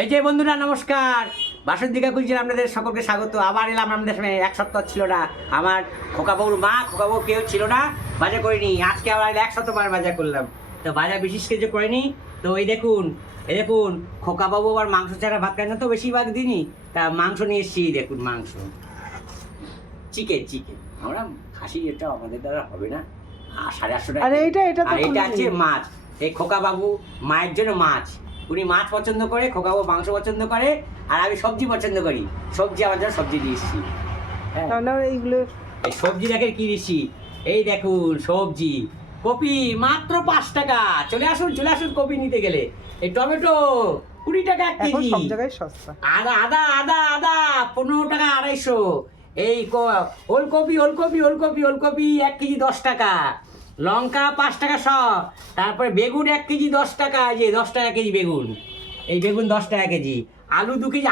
এই যে বন্ধুরা নমস্কার, বাসন্তিকা কুলচির আপনাদের সকলকে স্বাগত। আবার এলাম আপনাদের সামনে। এক সপ্তাহ ছিল না, আমার খোকাবাবুর মা খোকাবাবু কেউ ছিল না, বাজার করিনি। আজকে আবার এক সপ্তাহ বাজার করলাম, তো বাজার বিশেষ কিছু করিনি। তো এই দেখুন খোকাবাবু আবার মাংস ছাড়া ভাত খায় না তো বেশিরভাগ দিনই, তা মাংস নিয়ে এসছি। দেখুন মাংস, চিকেন। আমরা খাসি, এটা আমাদের দ্বারা হবে না। 850 টাকা। আরে এটা তো আর এটা আছে মাছ। এই খোকাবাবু মায়ের জন্য মাছ, উনি মাছ পছন্দ করে, খোকাবাবু মাংস পছন্দ করে, আর আমি সবজি পছন্দ করি। সবজি আমার জন্য সবজি দিয়েছি। হ্যাঁ, এইগুলো এই সবজি দেখেন কি দিচ্ছি। এই দেখুন সবজি, কপি মাত্র 5 টাকা। চলে আসুন কপি নিতে গেলে। এই টমেটো 20 টাকা 1 এখন কেজি। সব জায়গায় সস্তা। আদা 15 টাকা 250। এই ওলকপি 1 কেজি 10 টাকা। লঙ্কা 5 টাকা শ। তারপরে বেগুন 1 কেজি 10 টাকা। এই যে 10 টাকা কেজি বেগুন, এই বেগুন 10 টাকা কেজি। আলু 2 কেজি